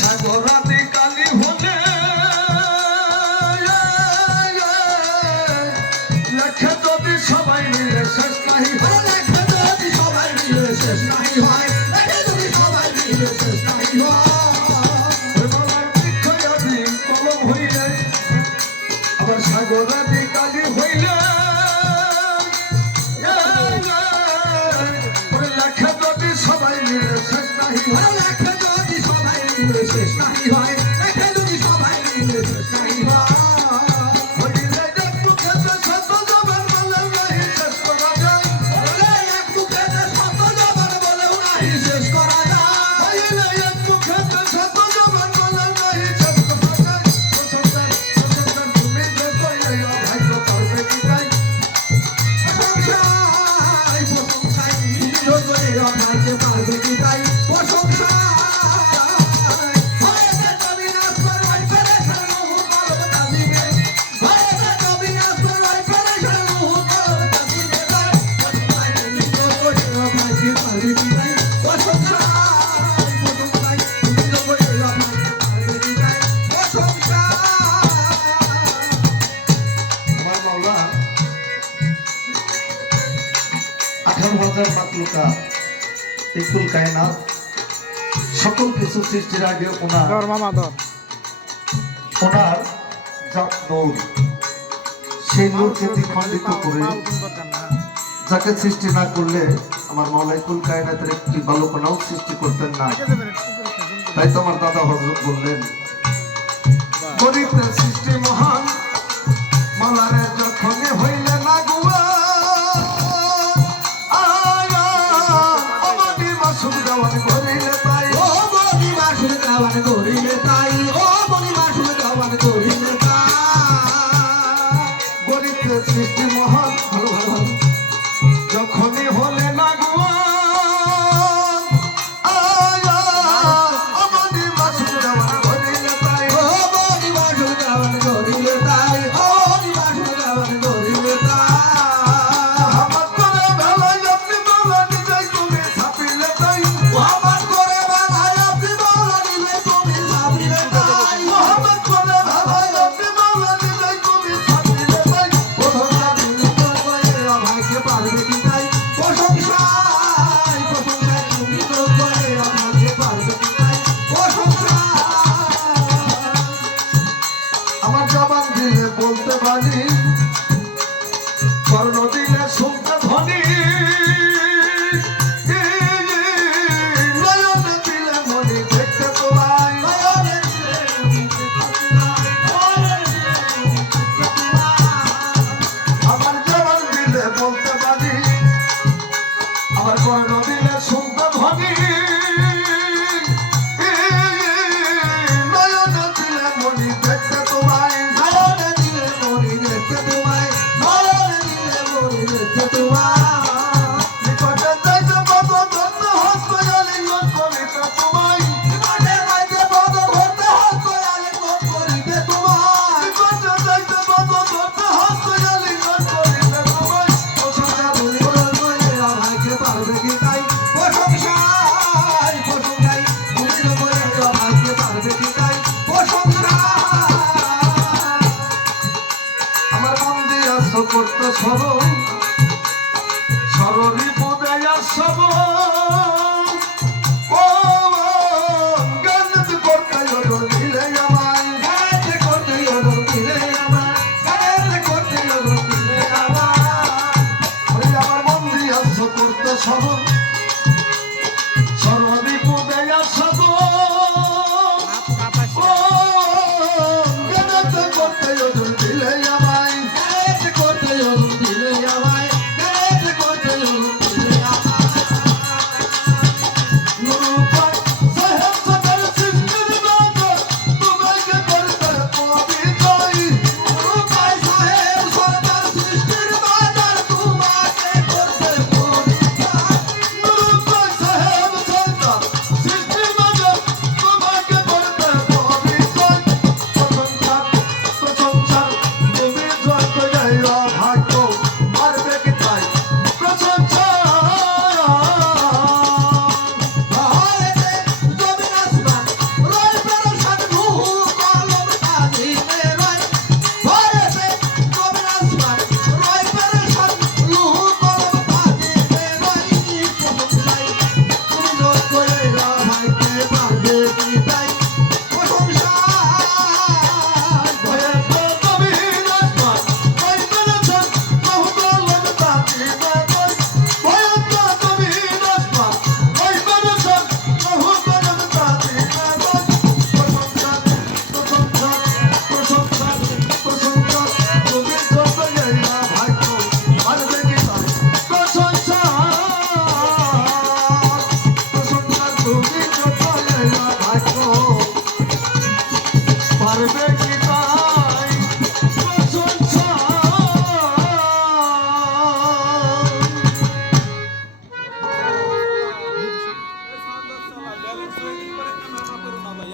সাগরাদি কালি হলে লেখে যদি সবাই মিলে শেষ নাহি হয়, লেখে যদি সবাই মিলে শেষ নাহি হয়, লেখে যদি সবাই মিলে শেষ নাহি হয়। কলম হইলে আবার সাগরাদি কালি হইলে লেখে যদি সবাই মিলে শেষ নাহি হয়, লেখে যদি সবাই মিলে শেষ নাহি হয়, লেখে যদি সবাই মিলে শেষ নাহি হয়। সকল কিছু সৃষ্টির আগে ওনার যা নূর, সেই নূরকে দ্বিখণ্ডিত করে যাকে সৃষ্টি না করলে আমার মাওলাই কুল কায়নাতের একটি বালকনাও সৃষ্টি করতেন না। তাই তো আমার দাদা হযরত বললেন, গরিবের সৃষ্টি মহান মাওলারে যখন হইলে না গুয়া করিলে তাই